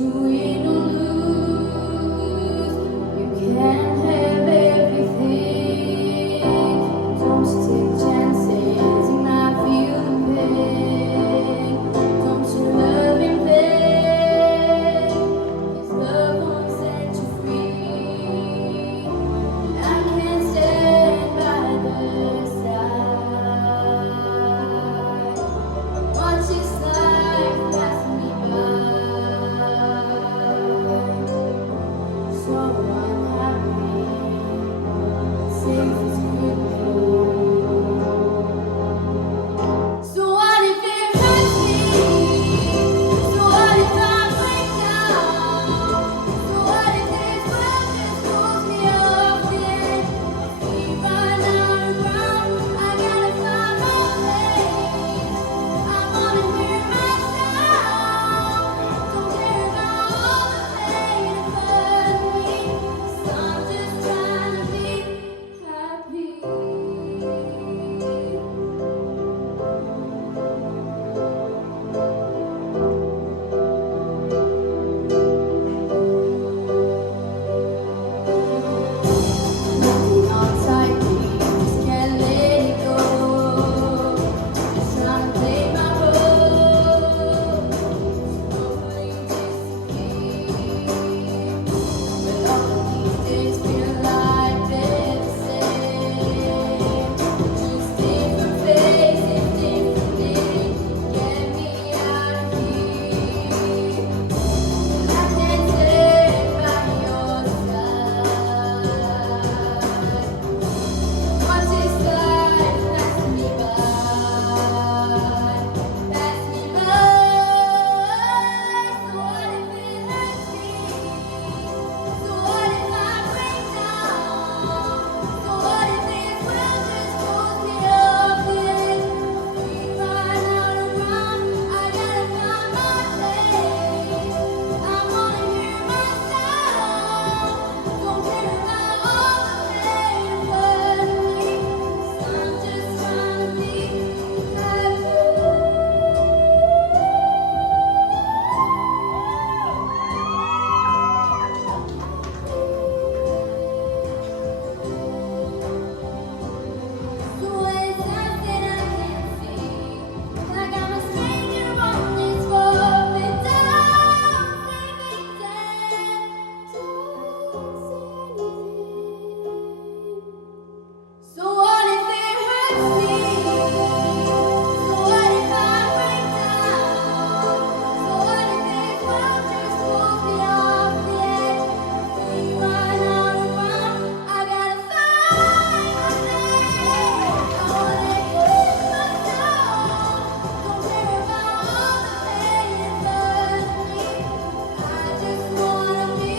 you win or lose, you can't have everything. Don't you take chances, you might feel the pain. Don't you love in vain, 'cause love won't set you free. I can't stand by the side, watch this life pass me by. So I'm happy, safe is good. So what if it hurts me? So what if I break down? So what if this world just pulls me off the edge? My feet run out of ground, I gotta find my place. I wanna hear my sound. Don't care about all the pain it hurt me, 'cause I'm just trying to be happy. Nothing outside me, just can't let it go. Just trying to play my role, slowly disappear. But all of these days feel like they're the same. Just different faces, different things. Get me out of here. I can't stand by your side. Watch this life pass me by, pass me by. So what if it hurts me? So what if I break down? So what if this world just pulls me off the edge? My feet run out of ground, I gotta find my place. I wanna hear my sound. Don't care about all the pain it hurt me, 'cause I'm just trying to be happy. So when it's something I can't see, like I'm a stranger on this forbidden down, sleeping dead, don't say anything. So what if it hurts me? So what if I break down? So what if this world just pulls me off the edge? My feet run out of ground, I gotta find my place. I wanna hear my sound. Don't care about all the pain it hurt me, I just wanna be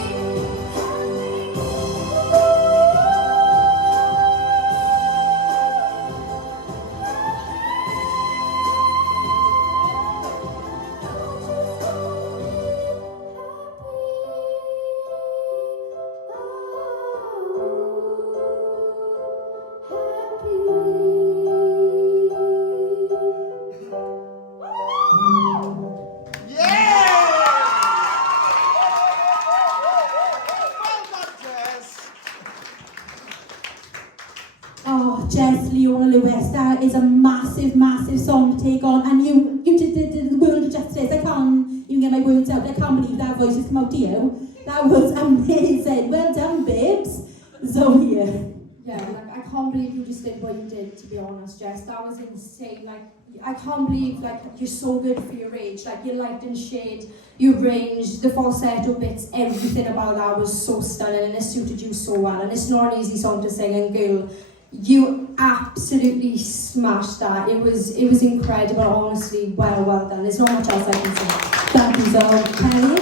Oh, Jess Leona Lewis, that is a massive, massive song to take on, and you just did the world of justice. I can't even get my words out. I can't believe that voice has come out to you. That was amazing. Well done, babes. Zoe. Yeah, like I can't believe you just did what you did, to be honest, Jess. That was insane. Like, I can't believe, like, you're so good for your age. Like, your light and shade, your range, the falsetto bits, everything about that was so stunning, and it suited you so well. And it's not an easy song to sing, and girl, you absolutely smashed that. It was incredible, honestly. Well done. There's not much else I can say. Thank you, Zoe. Kelly.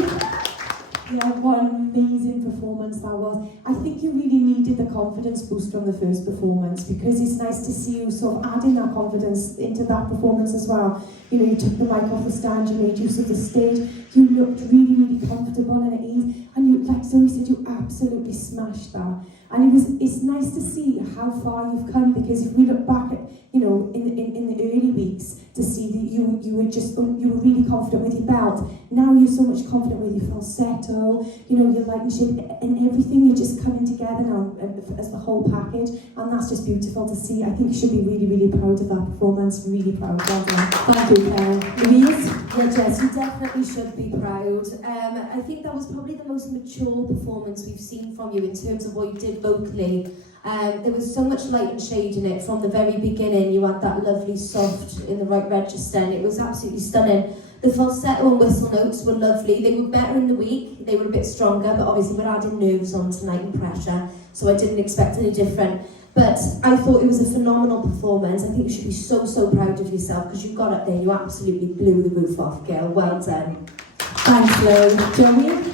Yeah, what an amazing performance that was. I think you really needed the confidence boost from the first performance, because it's nice to see you sort of adding that confidence into that performance as well. You know, you took the mic off the stand, you made use of the stage, you looked really, really comfortable and at ease, and you, like Zoe said, you absolutely smashed that. And it's nice to see how far you've come, because if we look back at, you know, in the early weeks, to see that you were really confident with your belt. now you're so much confident with your falsetto, you know, your light and shade, and everything, you're just coming together now as the whole package, and that's just beautiful to see. I think you should be really, really proud of that performance, really proud. Well done. Thank you, Claire. Louise? Yeah, Jess, you definitely should be proud. I think that was probably the most mature performance we've seen from you in terms of what you did vocally. There was so much light and shade in it from the very beginning. You had that lovely soft in the right register, and it was absolutely stunning. The falsetto and whistle notes were lovely. They were better in the week. They were a bit stronger, but obviously we're adding nerves on tonight and pressure, so I didn't expect any different. But I thought it was a phenomenal performance. I think you should be so, so proud of yourself because you got up there and you absolutely blew the roof off, girl. Well done. Thanks, Lou. Joey?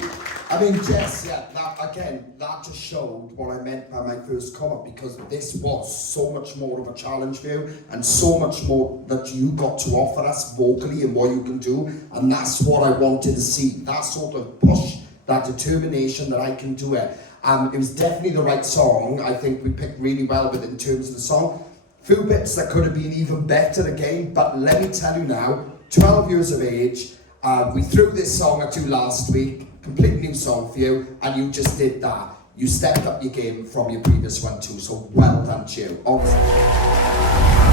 I mean, Jess, yeah, that just showed what I meant by my first comment, because this was so much more of a challenge for you and so much more that you got to offer us vocally and what you can do, and that's what I wanted to see, that sort of push, that determination that I can do it. It was definitely the right song. I think we picked really well with it in terms of the song. Few bits that could have been even better again, but let me tell you now, 12 years of age, we threw this song at you last week, completely new song for you, and you just did that. You stepped up your game from your previous one too, so well done to you. Honestly.